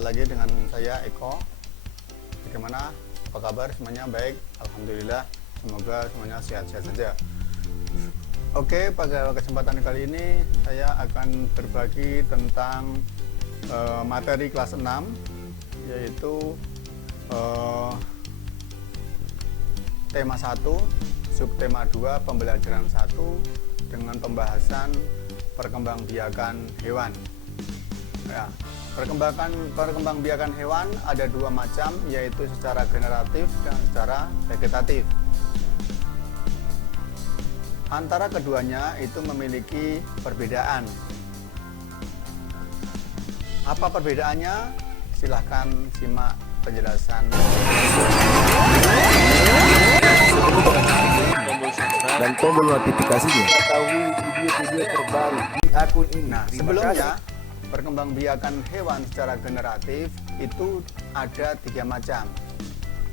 Jumpa lagi dengan saya Eko. Bagaimana? Apa kabar semuanya? Baik, alhamdulillah. Semoga semuanya sehat-sehat saja. Oke, pada kesempatan kali ini saya akan berbagi tentang materi kelas 6, yaitu tema 1, subtema 2, pembelajaran 1 dengan pembahasan perkembangbiakan hewan. Ya, perkembangbiakan hewan ada dua macam, yaitu secara generatif dan secara vegetatif. Antara keduanya itu memiliki perbedaan. Apa perbedaannya? Silahkan simak penjelasan. Dan tombol notifikasinya. Ketahui video-video terbaru di akun ini. Nah, sebelumnya perkembangbiakan hewan secara generatif itu ada 3 macam.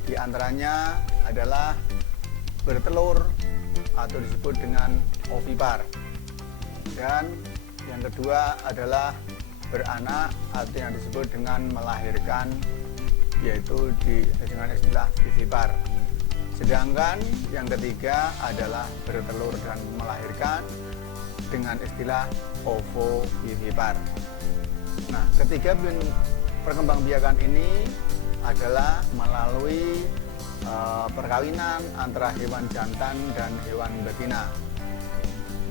Di antaranya adalah bertelur atau disebut dengan ovipar. Dan yang kedua adalah beranak atau yang disebut dengan melahirkan, yaitu dengan istilah vivipar. Sedangkan yang ketiga adalah bertelur dan melahirkan dengan istilah ovovivipar. Nah, ketiga perkembangbiakan ini adalah melalui perkawinan antara hewan jantan dan hewan betina.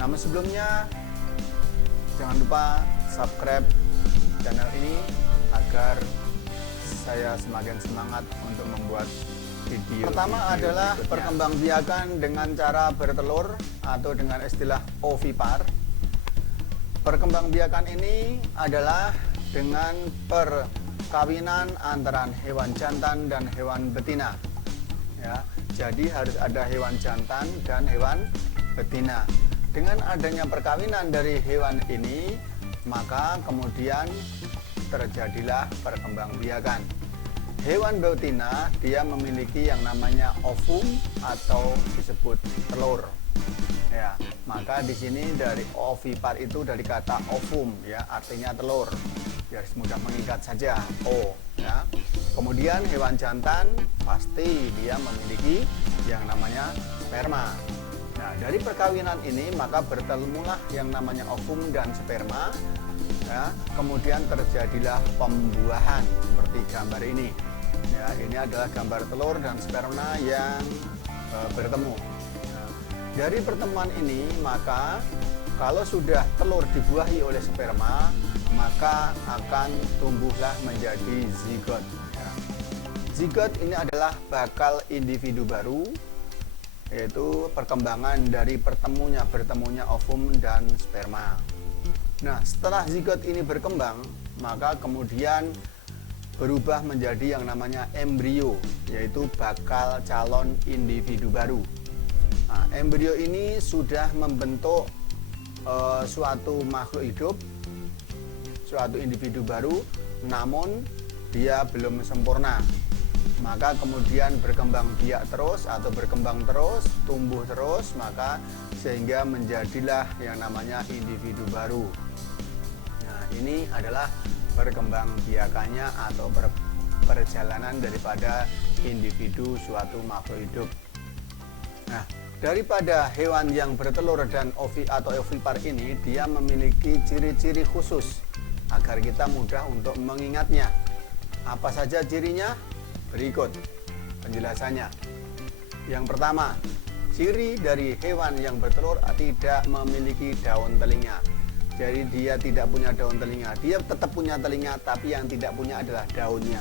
Namun sebelumnya jangan lupa subscribe channel ini agar saya semakin semangat untuk membuat video. Pertama adalah perkembangbiakan dengan cara bertelur atau dengan istilah ovipar. Perkembangbiakan ini adalah dengan perkawinan antara hewan jantan dan hewan betina. Ya, jadi harus ada hewan jantan dan hewan betina. Dengan adanya perkawinan dari hewan ini, maka kemudian terjadilah perkembangbiakan. Hewan betina dia memiliki yang namanya ovum atau disebut telur. Ya, maka di sini dari ovipar itu dari kata ovum, ya, artinya telur. Biar mudah mengikat saja, O, ya. Kemudian hewan jantan pasti dia memiliki yang namanya sperma. Nah, dari perkawinan ini maka bertemulah yang namanya ovum dan sperma. Ya, kemudian terjadilah pembuahan seperti gambar ini. Ya, ini adalah gambar telur dan sperma yang bertemu. Dari pertemuan ini, maka kalau sudah telur dibuahi oleh sperma, maka akan tumbuhlah menjadi zigot. Ya. Zigot ini adalah bakal individu baru, yaitu perkembangan dari bertemunya ovum dan sperma. Nah, setelah zigot ini berkembang, maka kemudian berubah menjadi yang namanya embrio, yaitu bakal calon individu baru. Nah, embrio ini sudah membentuk suatu makhluk hidup, suatu individu baru, namun dia belum sempurna. Maka kemudian berkembang biak terus atau berkembang terus, tumbuh terus, maka sehingga menjadilah yang namanya individu baru. Nah, ini adalah perkembangbiakannya atau perjalanan daripada individu suatu makhluk hidup. Nah, daripada hewan yang bertelur dan ovipar ini, dia memiliki ciri-ciri khusus agar kita mudah untuk mengingatnya. Apa saja cirinya? Berikut penjelasannya. Yang pertama, ciri dari hewan yang bertelur tidak memiliki daun telinga. Jadi dia tidak punya daun telinga. Dia tetap punya telinga, tapi yang tidak punya adalah daunnya.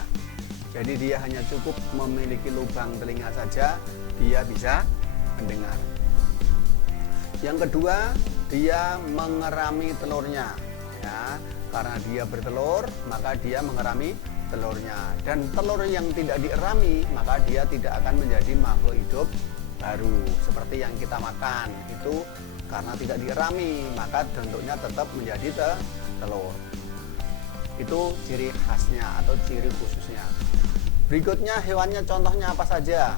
Jadi dia hanya cukup memiliki lubang telinga saja, dia bisa mendengar. Yang kedua, dia mengerami telurnya, ya, karena dia bertelur maka dia mengerami telurnya, dan telur yang tidak dierami maka dia tidak akan menjadi makhluk hidup baru seperti yang kita makan itu. Karena tidak dierami maka bentuknya tetap menjadi telur. Itu ciri khasnya atau ciri khususnya. Berikutnya hewannya, contohnya apa saja?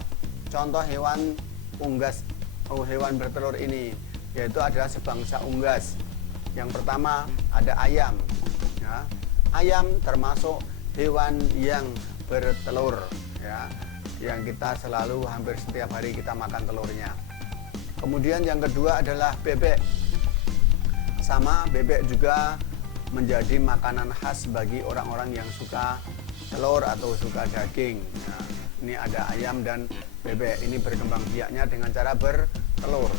Contoh hewan unggas, hewan bertelur ini, yaitu adalah sebangsa unggas. Yang pertama ada ayam. Ya. Ayam termasuk hewan yang bertelur, ya, yang kita selalu hampir setiap hari kita makan telurnya. Kemudian yang kedua adalah bebek. Sama, bebek juga menjadi makanan khas bagi orang-orang yang suka telur atau suka daging. Nah, ini ada ayam dan bebek, ini berkembang biaknya dengan cara bertelur.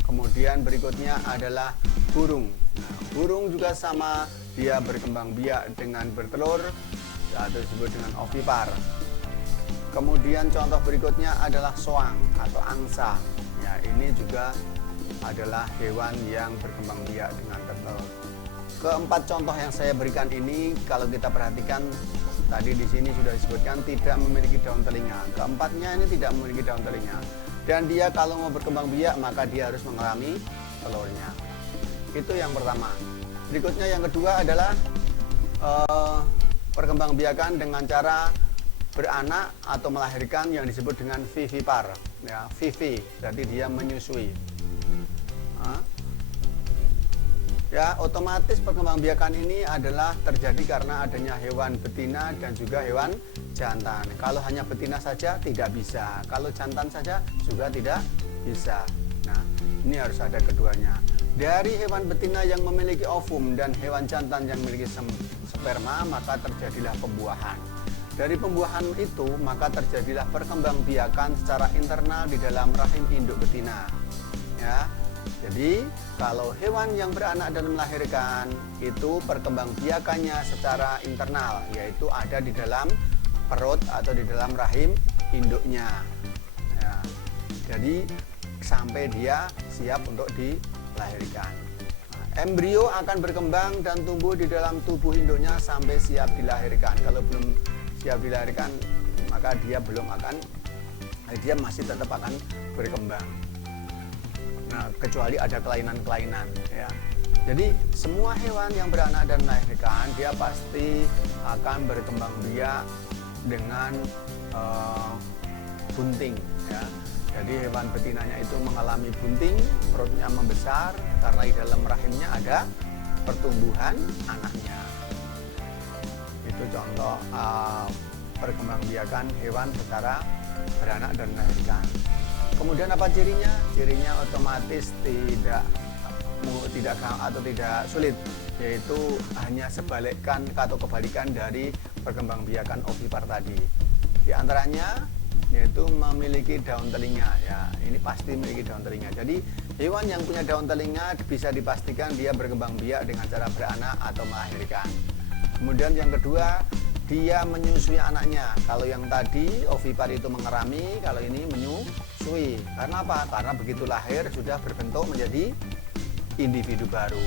Kemudian berikutnya adalah burung. Nah, burung juga sama, dia berkembang biak dengan bertelur atau disebut dengan ovipar. Kemudian contoh berikutnya adalah soang atau angsa. Ya, ini juga adalah hewan yang berkembang biak dengan bertelur. Keempat contoh yang saya berikan ini, kalau kita perhatikan tadi di sini sudah disebutkan tidak memiliki daun telinga. Keempatnya ini tidak memiliki daun telinga. Dan dia kalau mau berkembang biak maka dia harus mengalami telurnya. Itu yang pertama. Berikutnya yang kedua adalah perkembangbiakan dengan cara beranak atau melahirkan yang disebut dengan vivipar. Ya, vivi, berarti dia menyusui. Ya, otomatis perkembangbiakan ini adalah terjadi karena adanya hewan betina dan juga hewan jantan. Kalau hanya betina saja tidak bisa, kalau jantan saja juga tidak bisa. Nah, ini harus ada keduanya. Dari hewan betina yang memiliki ovum dan hewan jantan yang memiliki sperma, maka terjadilah pembuahan. Dari pembuahan itu, maka terjadilah perkembangbiakan secara internal di dalam rahim induk betina. Ya. Jadi, kalau hewan yang beranak dan melahirkan itu perkembangbiakannya secara internal, yaitu ada di dalam perut atau di dalam rahim induknya. Ya. Jadi, sampai dia siap untuk dilahirkan. Embrio akan berkembang dan tumbuh di dalam tubuh induknya sampai siap dilahirkan. Kalau belum siap dilahirkan, maka dia masih tetap akan berkembang. Nah, kecuali ada kelainan-kelainan, ya. Jadi semua hewan yang beranak dan melahirkan dia pasti akan berkembang biak dengan bunting, ya. Jadi hewan betinanya itu mengalami bunting, perutnya membesar karena di dalam rahimnya ada pertumbuhan anaknya. Itu contoh perkembangbiakan hewan secara beranak dan melahirkan. Kemudian apa cirinya? Cirinya otomatis tidak sulit, yaitu hanya sebalikkan atau kebalikan dari perkembangbiakan ovipar tadi. Di antaranya yaitu memiliki daun telinga, ya. Ini pasti memiliki daun telinga. Jadi hewan yang punya daun telinga bisa dipastikan dia berkembang biak dengan cara beranak atau melahirkan. Kemudian yang kedua, dia menyusui anaknya. Kalau yang tadi ovipar itu mengerami, kalau ini menyusui. Karena apa? Karena begitu lahir sudah berbentuk menjadi individu baru.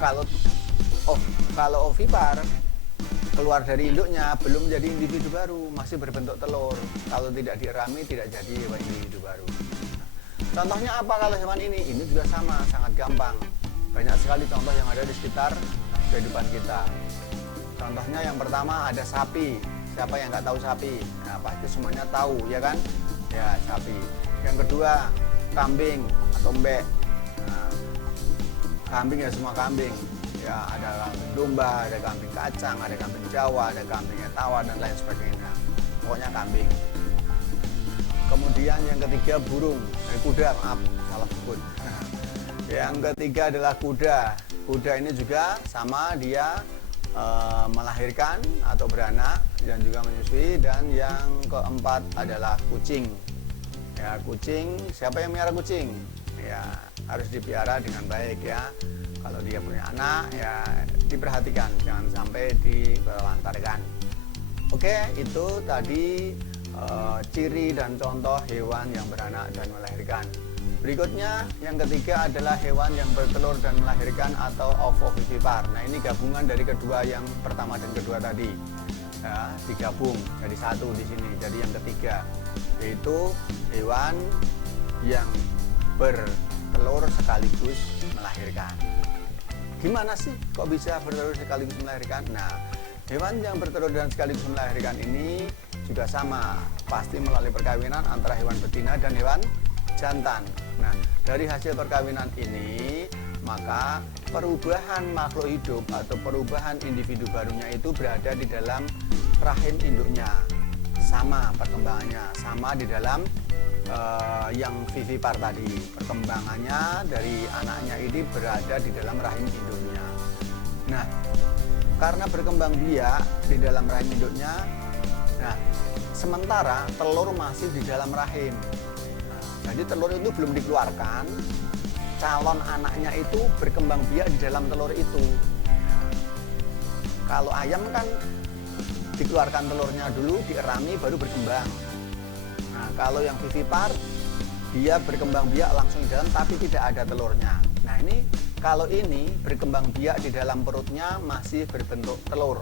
Kalau ovipar keluar dari induknya belum menjadi individu baru, masih berbentuk telur. Kalau tidak dierami tidak jadi individu baru. Contohnya apa kalau hewan ini? Ini juga sama, sangat gampang. Banyak sekali contoh yang ada di sekitar kehidupan kita. Contohnya yang pertama ada sapi. Siapa yang nggak tahu sapi? Nah, pasti semuanya tahu, ya kan? Ya, sapi. Yang kedua, kambing atau mbek. Nah, kambing ya semua kambing. Ya, ada kambing domba, ada kambing kacang, ada kambing Jawa, ada kambing etawa dan lain sebagainya. Pokoknya kambing. Kemudian yang ketiga burung, kuda, maaf, salah sebut. Yang ketiga adalah kuda. Kuda ini juga sama, dia melahirkan atau beranak dan juga menyusui. Dan yang keempat adalah kucing. Ya, kucing, siapa yang melihara kucing? Ya, harus dipelihara dengan baik, ya. Kalau dia punya anak, ya diperhatikan, jangan sampai ditelantarkan. Oke, itu tadi ciri dan contoh hewan yang beranak dan melahirkan. Berikutnya, yang ketiga adalah hewan yang bertelur dan melahirkan atau ovovivipar. Nah, ini gabungan dari kedua yang pertama dan kedua tadi. Ya, digabung jadi satu di sini. Jadi yang ketiga yaitu hewan yang bertelur sekaligus melahirkan. Gimana sih kok bisa bertelur sekaligus melahirkan? Nah, hewan yang bertelur dan sekaligus melahirkan ini juga sama, pasti melalui perkawinan antara hewan betina dan hewan jantan. Nah, dari hasil perkawinan ini, maka perubahan makhluk hidup atau perubahan individu barunya itu berada di dalam rahim induknya sama perkembangannya, sama di dalam yang vivipar tadi. Perkembangannya dari anaknya ini berada di dalam rahim induknya. Nah, karena berkembang biak di dalam rahim induknya, nah sementara telur masih di dalam rahim. Nah, jadi telur itu belum dikeluarkan, calon anaknya itu berkembang biak di dalam telur itu. Nah, kalau ayam kan dikeluarkan telurnya dulu, dierami baru berkembang. Nah, kalau yang vivipar dia berkembang biak langsung di dalam tapi tidak ada telurnya. Nah, ini kalau ini berkembang biak di dalam perutnya masih berbentuk telur.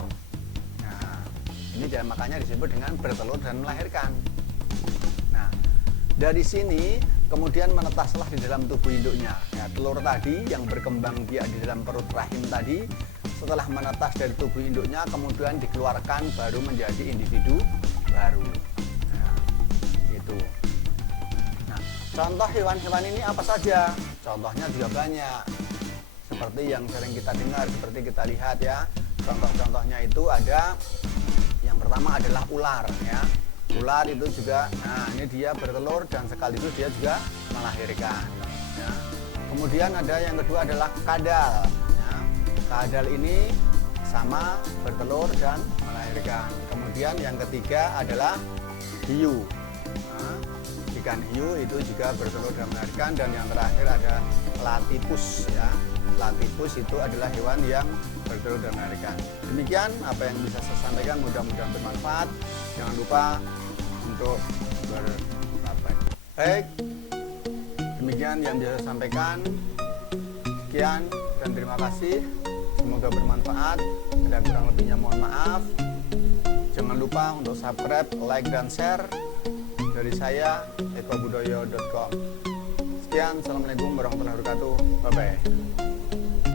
Nah, ini makanya disebut dengan bertelur dan melahirkan. Nah, dari sini kemudian menetaslah di dalam tubuh induknya. Ya, telur tadi yang berkembang biak di dalam perut rahim tadi, setelah menetas dari tubuh induknya kemudian dikeluarkan baru menjadi individu baru. Nah, gitu. Nah, contoh hewan-hewan ini apa saja? Contohnya juga banyak. Seperti yang sering kita dengar, seperti kita lihat ya. Contoh-contohnya itu ada, yang pertama adalah ular ya. Ular itu juga, nah ini dia bertelur dan sekaligus dia juga melahirkan ya. Kemudian ada yang kedua adalah kadal ya. Kadal ini sama bertelur dan melahirkan. Kemudian yang ketiga adalah hiu. Nah, ikan hiu itu juga bertelur dan melahirkan. Dan yang terakhir ada platypus ya. Platypus itu adalah hewan yang bertelur dan melahirkan. Demikian apa yang bisa saya sampaikan, mudah-mudahan bermanfaat. Jangan lupa untuk berpraktek. Baik, demikian yang bisa saya sampaikan. Sekian dan terima kasih. Semoga bermanfaat. Ada kurang lebihnya mohon maaf. Jangan lupa untuk subscribe, like, dan share. Dari saya, ekobudoyo.com. Sekian, assalamualaikum warahmatullahi wabarakatuh. Bye-bye.